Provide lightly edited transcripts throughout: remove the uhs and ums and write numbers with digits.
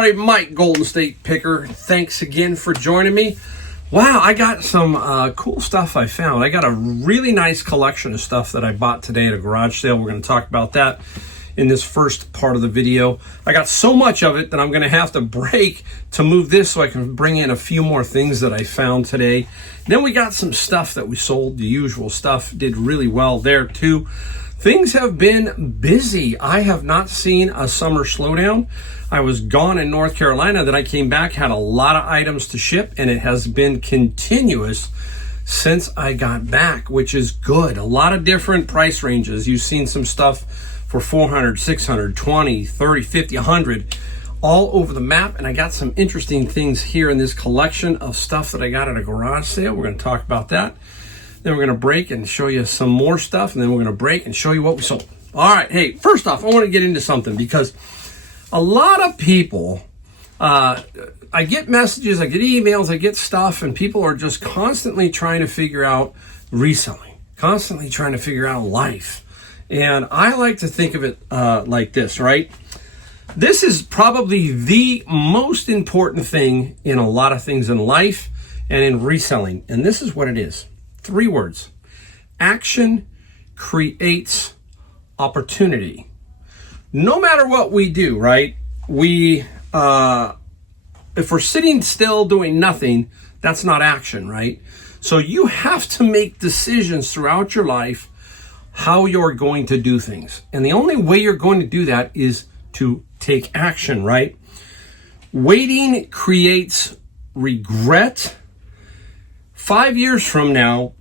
everybody, Mike, Golden State Picker. Thanks again for joining me. Wow, I got some cool stuff I found. I got a really nice collection of stuff that I bought today at a garage sale. We're going to talk about that in this first part of the video. I got so much of it that I'm going to have to break to move this so I can bring in a few more things that I found today. Then we got some stuff that we sold, the usual stuff. Did really well there too. Things have been busy. I have not seen a summer slowdown. I was gone in North Carolina, then I came back, had a lot of items to ship, and it has been continuous since I got back, which is good. A lot of different price ranges. You've seen some stuff for 400, 600, 20, 30, 50, 100, all over the map. And I got some interesting things here in this collection of stuff that I got at a garage sale. We're going to talk about that. Then we're going to break and show you some more stuff, and then we're going to break and show you what we sold. All right, hey, first off, I want to get into something because a lot of people, I get messages, I get emails, I get stuff, and people are just constantly trying to figure out reselling, constantly trying to figure out life. And I like to think of it like this, right? This is probably the most important thing in a lot of things in life and in reselling. And this is what it is. 3 words. Action creates opportunity. No matter what we do, right? If we're sitting still doing nothing, that's not action, right? So you have to make decisions throughout your life how you're going to do things. And the only way you're going to do that is to take action, right? Waiting creates regret. 5 years from now,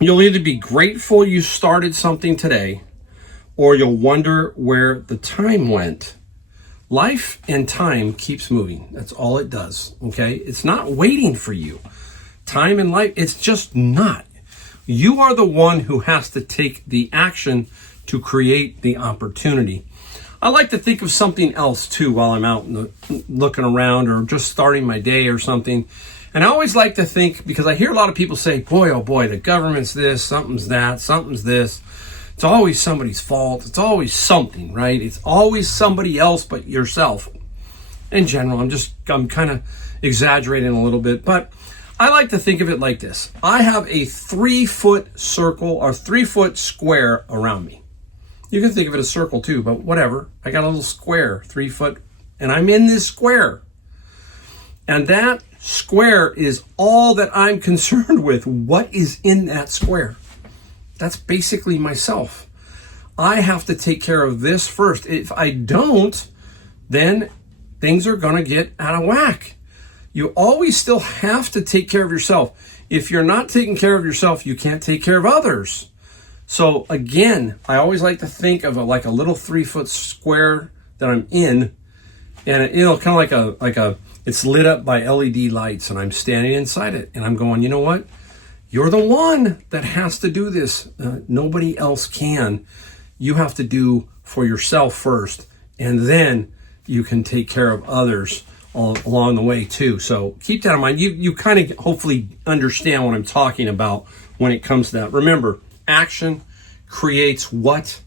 you'll either be grateful you started something today, or you'll wonder where the time went. Life and time keeps moving. That's all it does, okay? It's not waiting for you. Time and life, it's just not. You are the one who has to take the action to create the opportunity. I like to think of something else too while I'm out looking around or just starting my day or something. And I always like to think, because I hear a lot of people say, boy, oh boy, the government's this, something's that, something's this. It's always somebody's fault. It's always something, right? It's always somebody else but yourself. In general, I'm kind of exaggerating a little bit, but I like to think of it like this. I have a 3-foot circle or 3-foot square around me. You can think of it as a circle too, but whatever. I got a little square, 3 foot, and I'm in this square. And that square is all that I'm concerned with. What is in that square? That's basically myself. I have to take care of this first. If I don't, then things are going to get out of whack. You always still have to take care of yourself. If you're not taking care of yourself, you can't take care of others. So again, I always like to think of like a little 3-foot square that I'm in, and kind of like a it's lit up by LED lights, and I'm standing inside it, and I'm going, you know what? You're the one that has to do this. Nobody else can. You have to do for yourself first, and then you can take care of others all along the way too. So keep that in mind. You kind of hopefully understand what I'm talking about when it comes to that. Remember, action creates what?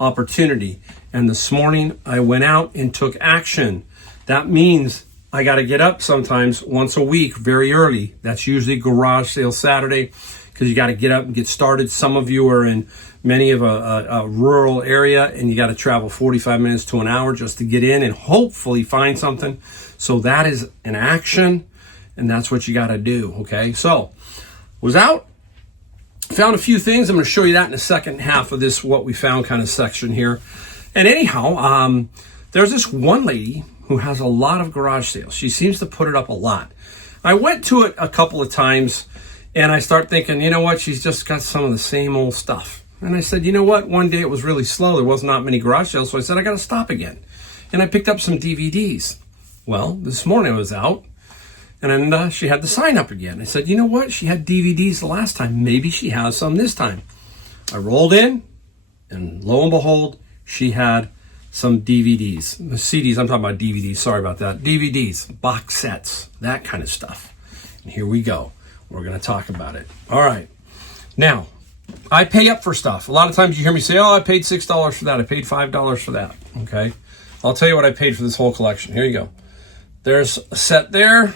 Opportunity. And this morning I went out and took action. That means I got to get up sometimes once a week very early. That's usually garage sale Saturday, because you got to get up and get started. Some of you are in many of a rural area, and you got to travel 45 minutes to an hour just to get in and hopefully find something. So that is an action, and that's what you got to do, okay? So was out, found a few things. I'm going to show you that in the second half of this what we found kind of section here. And anyhow, there's this one lady who has a lot of garage sales. She seems to put it up a lot. I went to it a couple of times, and I start thinking, you know what? She's just got some of the same old stuff. And I said, you know what? One day it was really slow. There was not many garage sales, so I said, I got to stop again. And I picked up some DVDs. Well, this morning I was out, and then she had the sign up again. I said, you know what? She had DVDs the last time. Maybe she has some this time. I rolled in, and lo and behold, she had some DVDs. The CDs, I'm talking about DVDs, sorry about that. DVDs, box sets, that kind of stuff. And here we go. We're going to talk about it. All right. Now, I pay up for stuff. A lot of times you hear me say, oh, I paid $6 for that. I paid $5 for that. Okay. I'll tell you what I paid for this whole collection. Here you go. There's a set there.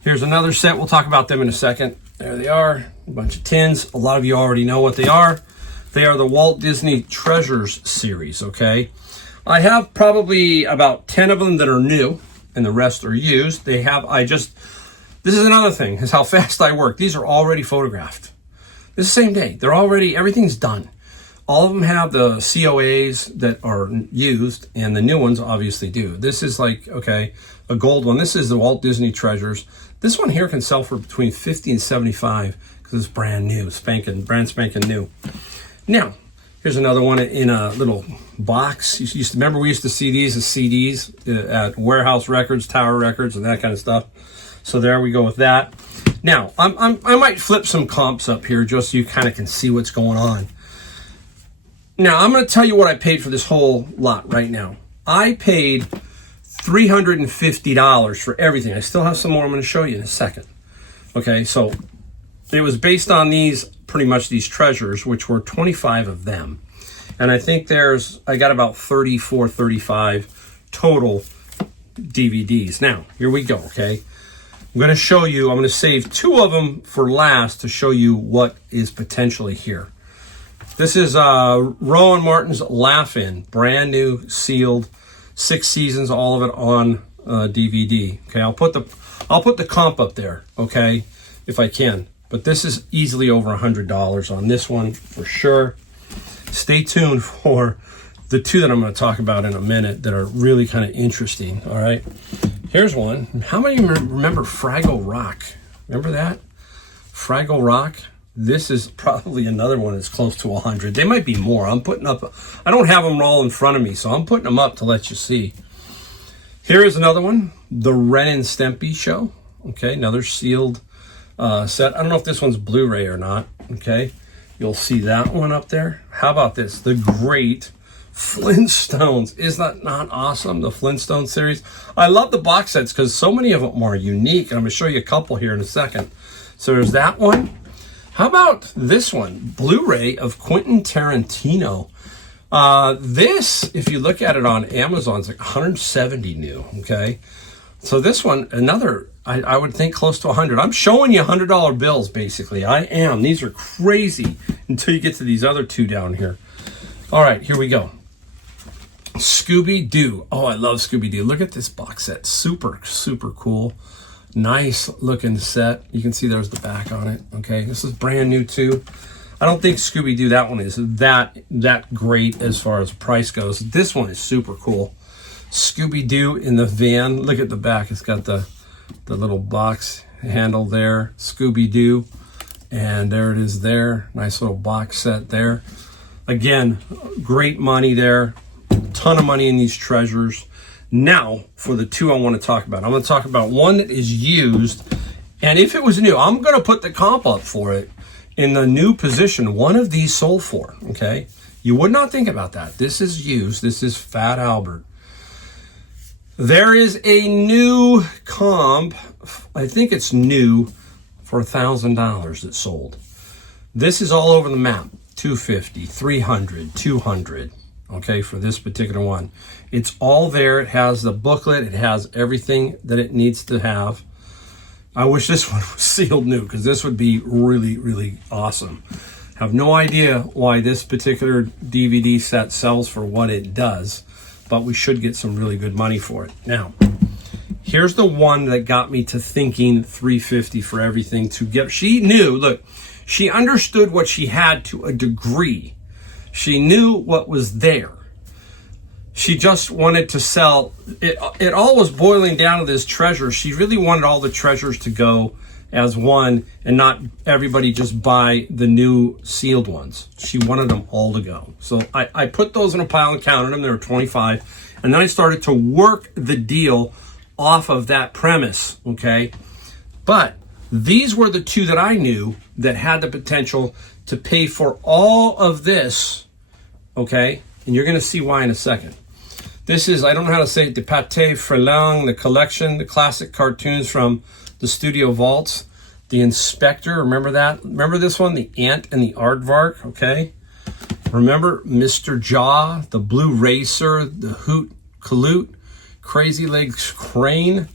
Here's another set. We'll talk about them in a second. There they are, a bunch of tins. A lot of you already know what they are. They are the Walt Disney Treasures series, okay? I have probably about 10 of them that are new, and the rest are used. This is another thing, is how fast I work. These are already photographed. This is the same day. Everything's done. All of them have the COAs that are used, and the new ones obviously do. This is like, okay, a gold one. This is the Walt Disney Treasures. This one here can sell for between $50 and $75 because it's brand new, brand spanking new. Now, here's another one in a little box. Remember we used to see these as CDs at Warehouse Records, Tower Records, and that kind of stuff. So there we go with that. Now, I might flip some comps up here just so you kind of can see what's going on. Now, I'm going to tell you what I paid for this whole lot right now. I paid $350 for everything. I still have some more I'm going to show you in a second. Okay, so it was based on pretty much these treasures, which were 25 of them. And I think I got about 34, 35 total DVDs. Now, here we go, okay? I'm going to save 2 of them for last to show you what is potentially here. This is Rowan Martin's Laugh-In, brand new, sealed, 6 seasons, all of it on DVD. Okay, I'll put the comp up there, okay, if I can. But this is easily over $100 on this one for sure. Stay tuned for the 2 that I'm going to talk about in a minute that are really kind of interesting. All right, here's one. How many remember Fraggle Rock? Remember that? Fraggle Rock. This is probably another one that's close to 100. They might be more. I don't have them all in front of me, so I'm putting them up to let you see. Here is another one, the Ren and Stimpy Show. Okay, another sealed set. I don't know if this one's Blu-ray or not. Okay, you'll see that one up there. How about this? The Great Flintstones. Is that not awesome? The Flintstone series. I love the box sets because so many of them are unique. And I'm going to show you a couple here in a second. So there's that one. How about this one? Blu-ray of Quentin Tarantino. This, if you look at it on Amazon, it's like 170 new, okay? So this one, another, I would think close to 100. I'm showing you $100 bills, basically. I am. These are crazy until you get to these other 2 down here. All right, here we go. Scooby-Doo. Oh, I love Scooby-Doo. Look at this box set. Super, super cool. Nice looking set. You can see there's the back on it. Okay, this is brand new too. I don't think Scooby-Doo, that one is that great as far as price goes. This one is super cool. Scooby-Doo in the van. Look at the back. It's got the little box handle there. Scooby-Doo. And there it is there. Nice little box set there. Again, great money there. Ton of money in these treasures. Now, for the 2 I want to talk about. I'm going to talk about one that is used. And if it was new, I'm going to put the comp up for it in the new position. One of these sold for, okay? You would not think about that. This is used. This is Fat Albert. There is a new comp. I think it's new for $1,000 that sold. This is all over the map. $250, $300, $200. Okay, for this particular one. It's all there. It has the booklet. It has everything that it needs to have. I wish this one was sealed new because this would be really, really awesome. Have no idea why this particular DVD set sells for what it does, but we should get some really good money for it. Now, here's the one that got me to thinking $350 for everything to get. She knew, look, she understood what she had to a degree. She knew what was there. She just wanted to sell. It all was boiling down to this treasure. She really wanted all the treasures to go as one and not everybody just buy the new sealed ones. She wanted them all to go. So I put those in a pile and counted them. There were 25. And then I started to work the deal off of that premise, okay? But these were the 2 that I knew that had the potential to pay for all of this, okay? And you're going to see why in a second. This is, I don't know how to say it, the Pâté Ferrari, the collection, the classic cartoons from the Studio Vaults. The Inspector, remember that? Remember this one? The Ant and the Aardvark, okay? Remember Mr. Jaw, the Blue Racer, the Hoot Caloot, Crazy Legs crane.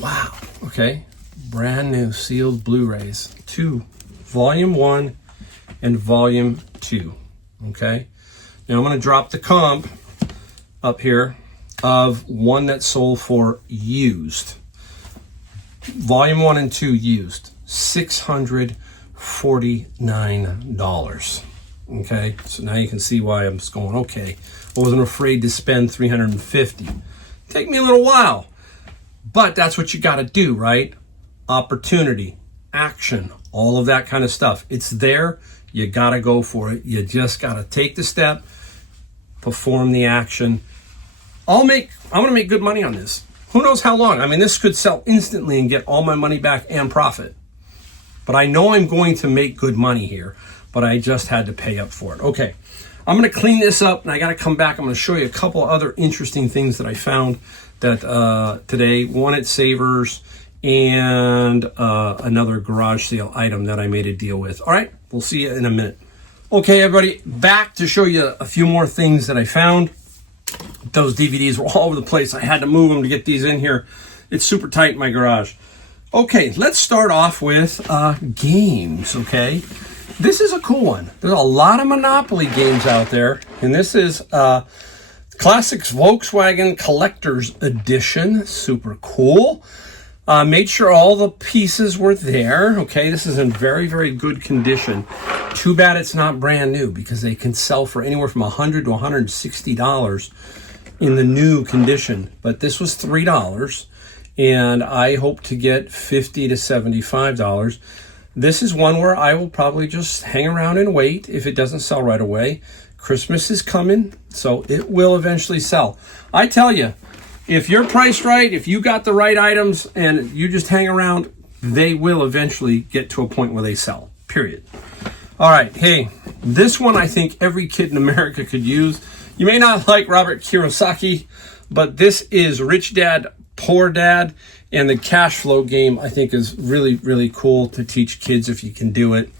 Wow. Okay. Brand new sealed Blu-rays. 2, Volume 1 and Volume 2. Okay. Now I'm going to drop the comp up here of one that sold for used. Volume 1 and 2 used. $649. Okay, so now you can see why I'm just going, okay, I wasn't afraid to spend $350. Take me a little while, but that's what you got to do, right? Opportunity, action, all of that kind of stuff. It's there. You got to go for it. You just got to take the step, perform the action. I'm going to make good money on this. Who knows how long? I mean, this could sell instantly and get all my money back and profit. But I know I'm going to make good money here, but I just had to pay up for it. Okay, I'm going to clean this up, and I got to come back. I'm going to show you a couple other interesting things that I found that today. One at Savers and another garage sale item that I made a deal with. All right, we'll see you in a minute. Okay, everybody, back to show you a few more things that I found. Those DVDs were all over the place. I had to move them to get these in here. It's super tight in my garage. Okay, let's start off with games, okay? This is a cool one. There's a lot of Monopoly games out there, and this is Classics Volkswagen Collector's Edition. Super cool. Made sure all the pieces were there, okay? This is in very, very good condition. Too bad it's not brand new, because they can sell for anywhere from $100 to $160 in the new condition. But this was $3. And I hope to get $50 to $75. This is one where I will probably just hang around and wait if it doesn't sell right away. Christmas is coming, so it will eventually sell. I tell you, if you're priced right, if you got the right items and you just hang around, they will eventually get to a point where they sell, period. All right, hey, this one I think every kid in America could use. You may not like Robert Kiyosaki, but this is Rich Dad, Poor Dad, and the cash flow game I think is really, really cool to teach kids if you can do it.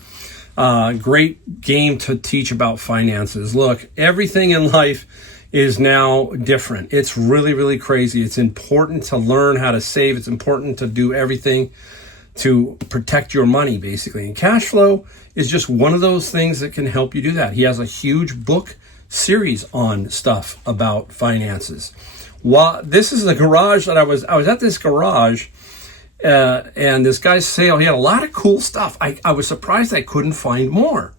Great game to teach about finances. Look, everything in life is now different. It's really, really crazy. It's important to learn how to save. It's important to do everything to protect your money, basically. And cash flow is just one of those things that can help you do that. He has a huge book series on stuff about finances. Well, this is the garage that I was at this garage, and this guy's sale, he had a lot of cool stuff. I was surprised I couldn't find more.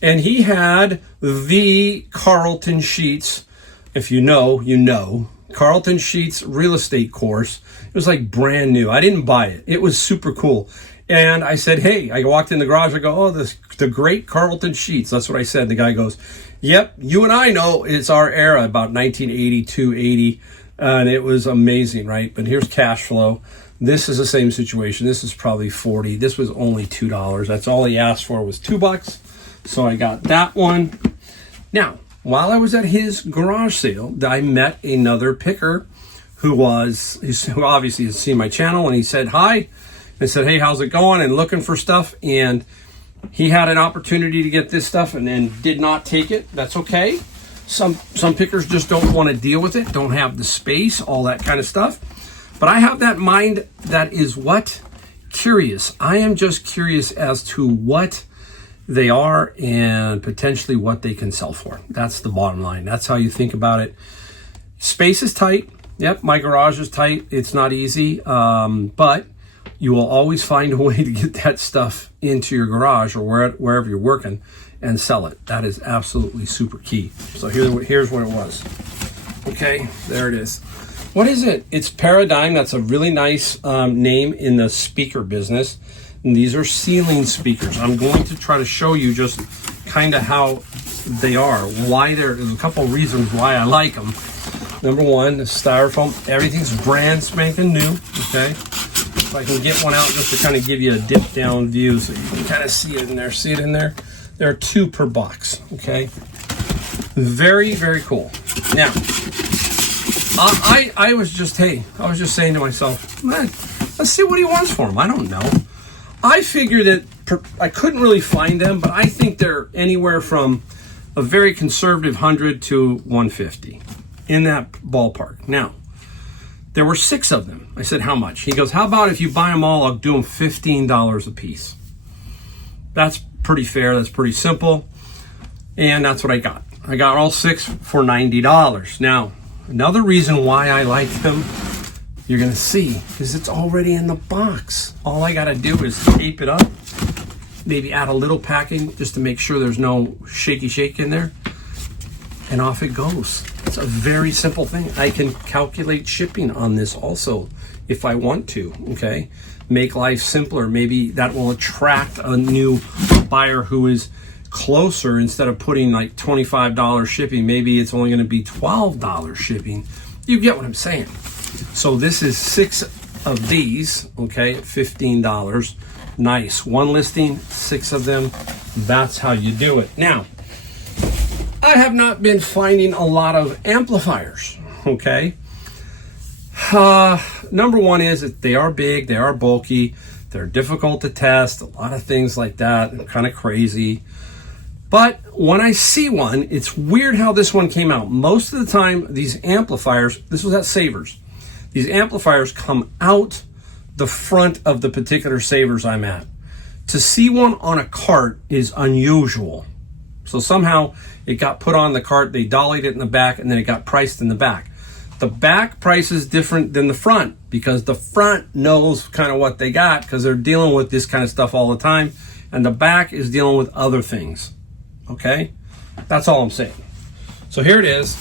And he had the Carlton Sheets, if you know, you know, Carlton Sheets real estate course. It was like brand new. I didn't buy it. It was super cool. And I said, hey, I walked in the garage, I go, oh, the great Carlton Sheets. That's what I said. The guy goes, yep, you and I know it's our era, about 1982, 80, and it was amazing, right? But here's cash flow. This is the same situation. This is probably $40. This was only $2. That's all he asked for was $2. So I got that one. Now, while I was at his garage sale, I met another picker who obviously has seen my channel, and he said hi. I said, hey, how's it going? And looking for stuff. And he had an opportunity to get this stuff and then did not take it. That's okay. Some pickers just don't want to deal with it, don't have the space, all that kind of stuff. But I have that mind that is what? Curious. I am just curious as to what they are and potentially what they can sell for. That's the bottom line. That's how you think about it. Space is tight. Yep, my garage is tight. It's not easy, but you will always find a way to get that stuff into your garage or wherever you're working and sell it. That is absolutely super key. So here's what it was. Okay, there it is. What is it? It's Paradigm. That's a really nice name in the speaker business. And these are ceiling speakers. I'm going to try to show you just kind of how they are. There's a couple reasons why I like them. Number one, the styrofoam. Everything's brand spanking new. Okay. If I can get one out just to kind of give you a dip down view so you can kind of see it in there. See it in there? There are 2 per box, okay? Very, very cool. Now, I was just saying to myself, man, let's see what he wants for them. I don't know. I figured that I couldn't really find them, but I think they're anywhere from a very conservative 100 to 150 in that ballpark. Now, There were 6 of them. I said, how much? He goes, how about if you buy them all, I'll do them $15 a piece. That's pretty fair. That's pretty simple. And that's what I got. I got all 6 for $90. Now, another reason why I like them, you're going to see, is it's already in the box. All I got to do is tape it up, maybe add a little packing just to make sure there's no shaky shake in there, and off it goes. It's a very simple thing. I can calculate shipping on this also if I want to, okay? Make life simpler. Maybe that will attract a new buyer who is closer. Instead of putting like $25 shipping, maybe it's only going to be $12 shipping. You get what I'm saying. So this is 6 of these, okay, at $15. Nice. One listing, 6 of them. That's how you do it. Now, I have not been finding a lot of amplifiers, okay? Number one is that they are big, they are bulky, they're difficult to test, a lot of things like that, kind of crazy. But when I see one, it's weird how this one came out. Most of the time, these amplifiers, this was at Savers, these amplifiers come out the front of the particular Savers I'm at. To see one on a cart is unusual. So somehow it got put on the cart, they dollied it in the back, and then it got priced in the back. The back price is different than the front because the front knows kind of what they got because they're dealing with this kind of stuff all the time, and the back is dealing with other things. Okay? That's all I'm saying. So here it is.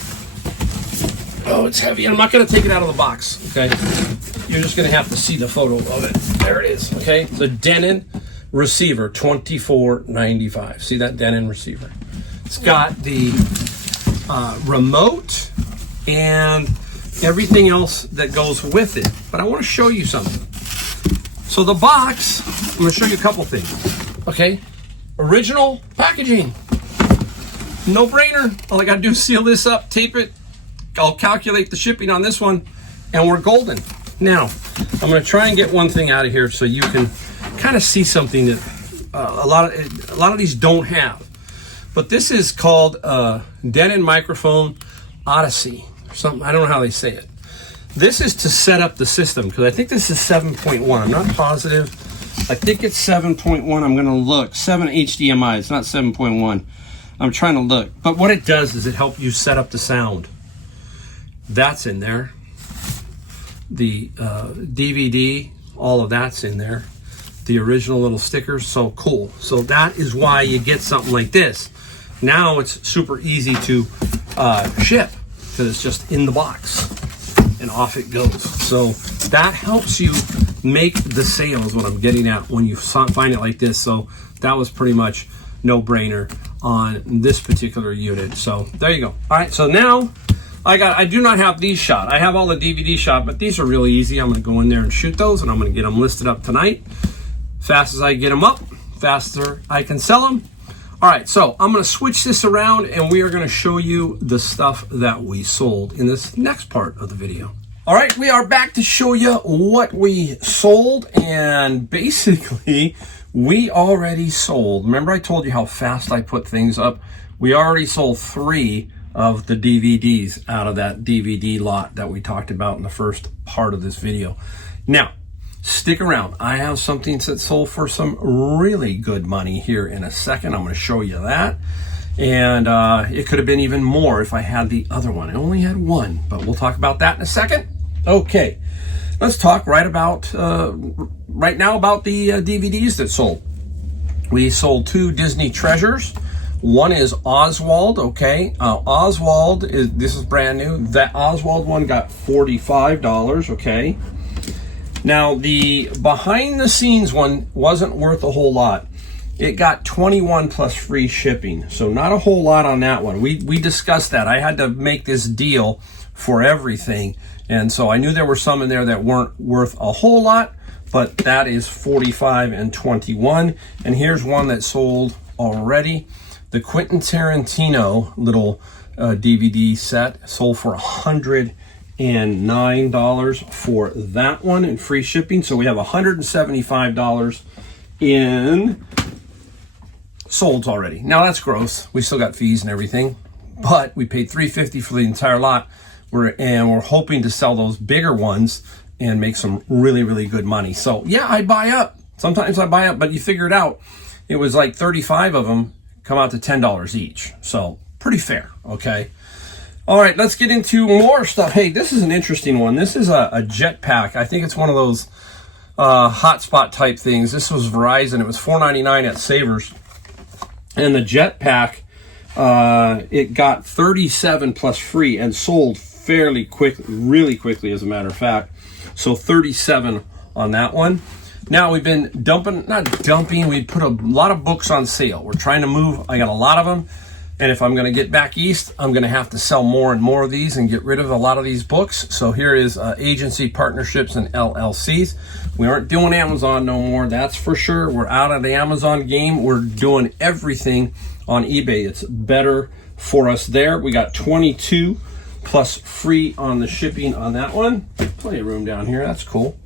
Oh, it's heavy. I'm not going to take it out of the box, okay? You're just going to have to see the photo of it. There it is, okay? The Denon receiver, $24.95. See that Denon receiver? It's got the remote and everything else that goes with it. But I want to show you something. So the box, I'm going to show you a couple things. Okay? Original packaging. No brainer. All I got to do is seal this up, tape it. I'll calculate the shipping on this one, and we're golden. Now, I'm going to try and get one thing out of here so you can kind of see something that a lot of these don't have. But this is called Denon Microphone Odyssey or something. I don't know how they say it. This is to set up the system because I think this is 7.1. I'm not positive. I think it's 7.1. I'm going to look. 7 HDMI. It's not 7.1. I'm trying to look. But what it does is it helps you set up the sound. That's in there. The DVD, all of that's in there. The original little stickers, so cool. So that is why you get something like this. Now it's super easy to ship because it's just in the box and off it goes. So that helps you make the sales, what I'm getting at, when you find it like this. So that was pretty much no brainer on this particular unit. So there you go. All right, so now I do not have these shot. I have all the DVD shot, but these are really easy. I'm going to go in there and shoot those, and I'm going to get them listed up tonight. Fast as I get them up, faster I can sell them. All right, so I'm going to switch this around, and we are going to show you the stuff that we sold in this next part of the video. All right, we are back to show you what we sold, and basically we already sold. Remember I told you how fast I put things up? We already sold 3 of the DVDs out of that DVD lot that we talked about in the first part of this video. Now, stick around. I have something that sold for some really good money here in a second. I'm going to show you that. And it could have been even more if I had the other one. I only had one, but we'll talk about that in a second. Okay, let's talk right now about the DVDs that sold. We sold 2 Disney Treasures. One is Oswald, okay? Oswald, this is brand new. That Oswald one got $45, okay? Now, the behind-the-scenes one wasn't worth a whole lot. It got $21 plus free shipping, so not a whole lot on that one. We discussed that. I had to make this deal for everything, and so I knew there were some in there that weren't worth a whole lot, but that is $45 and $21. And here's one that sold already. The Quentin Tarantino little DVD set sold for $109 for that one in free shipping. So we have $175 in solds already. Now that's gross. We still got fees and everything, but we paid $350 for the entire lot. We're hoping to sell those bigger ones and make some really, really good money. So yeah, I buy up. Sometimes I buy up, but you figure it out. It was like 35 of them come out to $10 each. So pretty fair, okay? All right, let's get into more stuff. Hey, this is an interesting one. This is a jetpack. I think it's one of those hotspot type things. This was Verizon. It was $4.99 at Savers. And the jetpack, it got 37 plus free and sold fairly quickly, really quickly, as a matter of fact. So 37 on that one. Now we've been we put a lot of books on sale. We're trying to move. I got a lot of them. And if I'm going to get back east, I'm going to have to sell more and more of these and get rid of a lot of these books. So here is agency partnerships and LLCs. We aren't doing Amazon no more. That's for sure. We're out of the Amazon game. We're doing everything on eBay. It's better for us there. We got 22 plus free on the shipping on that one. Plenty of room down here. That's cool.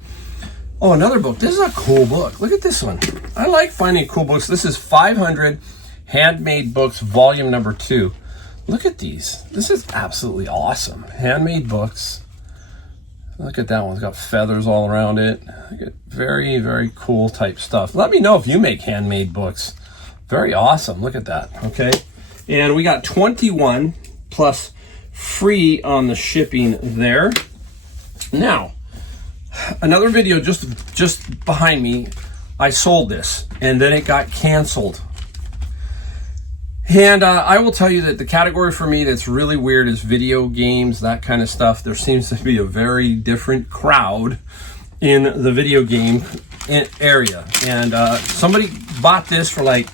Oh, another book. This is a cool book. Look at this one. I like finding cool books. This is 500 Handmade Books, volume number 2. Look at these. This is absolutely awesome. Handmade books. Look at that one. It's got feathers all around it. Look at very, very cool type stuff. Let me know if you make handmade books. Very awesome. Look at that. Okay. And we got 21 plus free on the shipping there. Now, another video just behind me, I sold this and then it got canceled. And I will tell you that the category for me that's really weird is video games, that kind of stuff. There seems to be a very different crowd in the video game area. And somebody bought this for like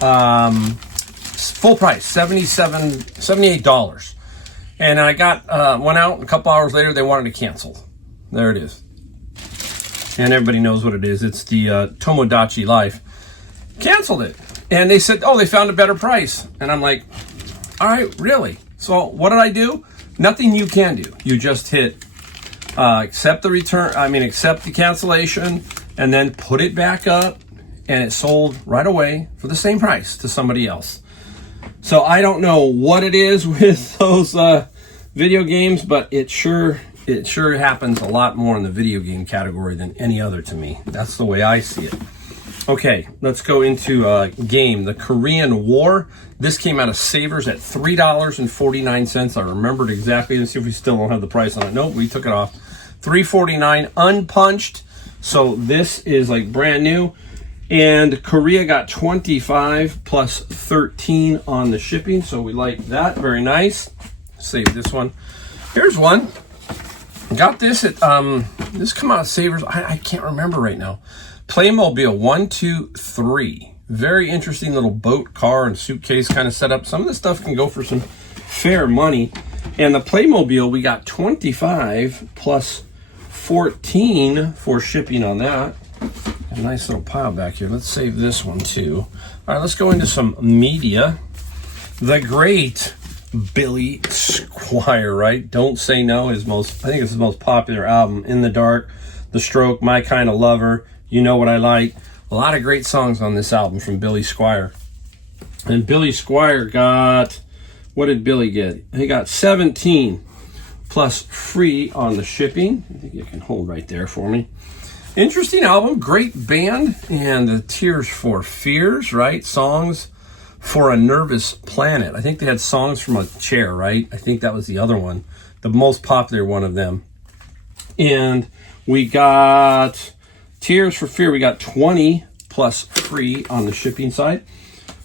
full price, $78. And I went out, a couple hours later, they wanted to cancel. There it is. And everybody knows what it is. It's the Tomodachi Life. Canceled it. And they said, oh, they found a better price. And I'm like, all right, really? So what did I do? Nothing you can do. You just hit accept the cancellation, and then put it back up, and it sold right away for the same price to somebody else. So I don't know what it is with those video games, but it sure happens a lot more in the video game category than any other to me. That's the way I see it. Okay, let's go into game. The Korean War. This came out of Savers at $3.49. I remembered exactly. Let's see if we still don't have the price on it. Nope, we took it off. $3.49 unpunched. So this is like brand new. And Korea got 25 plus 13 on the shipping. So we like that. Very nice. Save this one. Here's one. Got this at this come out of Savers. I can't remember right now. Playmobil 1, 2, 3. Very interesting little boat, car, and suitcase kind of setup. Some of this stuff can go for some fair money. And the Playmobil, we got 25 plus 14 for shipping on that. A nice little pile back here. Let's save this one too. All right, let's go into some media. The great Billy Squier, right? Don't Say No is I think it's his most popular album. In the Dark, The Stroke, My Kind of Lover, You Know What I Like. A lot of great songs on this album from Billy Squier. And Billy Squier got, what did Billy get? He got 17 plus free on the shipping. I think you can hold right there for me. Interesting album, great band, and the Tears for Fears, right? Songs for a Nervous Planet. I think they had Songs from a Chair, right? I think that was the other one, the most popular one of them. And we got Tears for Fear. We got 20 plus free on the shipping side.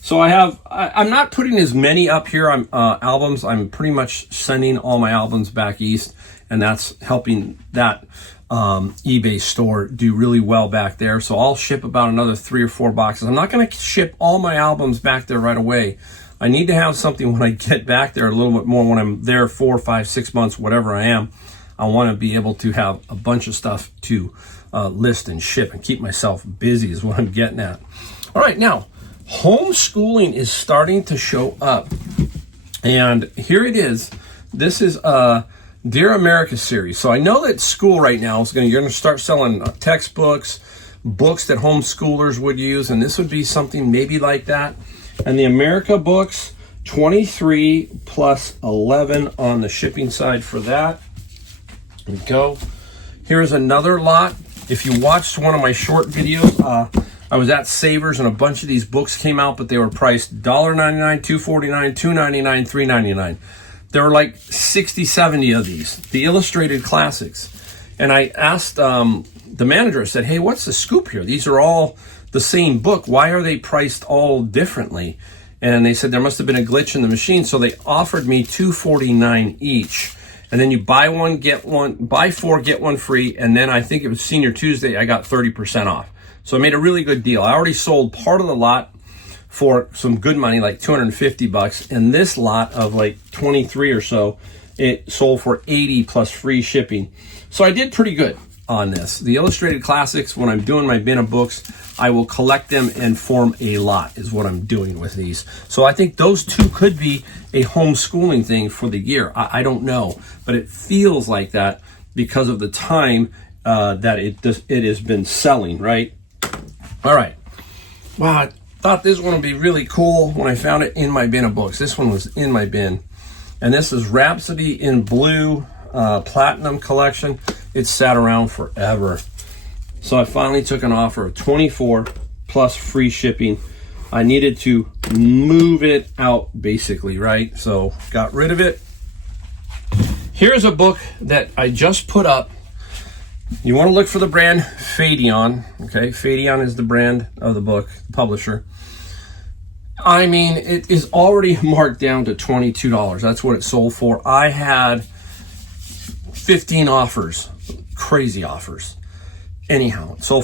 So I'm not putting as many up here on albums. I'm pretty much sending all my albums back east, and that's helping that eBay store do really well back there. So I'll ship about another 3 or 4 boxes. I'm not going to ship all my albums back there right away. I need to have something when I get back there a little bit more, when I'm there 4, 5, 6 months, whatever I am. I want to be able to have a bunch of stuff to list and ship and keep myself busy is what I'm getting at. All right, now homeschooling is starting to show up, and here it is. This is Dear America series. So I know that school right now is you're going to start selling textbooks, books that homeschoolers would use, and this would be something maybe like that. And the America books, $23 plus $11 on the shipping side for that. There we go. Here's another lot. If you watched one of my short videos, I was at Savers and a bunch of these books came out, but they were priced $1.99, $2.49, $2.99, $3.99. There were like 60, 70 of these, the illustrated classics. And I asked the manager, I said, hey, what's the scoop here? These are all the same book. Why are they priced all differently? And they said there must have been a glitch in the machine. So they offered me $2.49 each. And then you buy one, get one, buy four, get one free. And then I think it was Senior Tuesday, I got 30% off. So I made a really good deal. I already sold part of the lot for some good money, like $250. And this lot of like 23 or so, it sold for $80 plus free shipping. So I did pretty good on this. The illustrated classics, when I'm doing my bin of books, I will collect them and form a lot is what I'm doing with these. So I think those two could be a homeschooling thing for the year. I don't know, but it feels like that because of the time that it has been selling, right? All right. Wow, I thought this one would be really cool when I found it in my bin of books. This one was in my bin. And this is Rhapsody in Blue Platinum Collection. It's sat around forever. So I finally took an offer of $24 plus free shipping. I needed to move it out basically, right? So got rid of it. Here's a book that I just put up. You want to look for the brand Fadeon. Okay, Fadeon is the brand of the book, the publisher. I mean, it is already marked down to $22. That's what it sold for. I had 15 offers, crazy offers. Anyhow, it sold for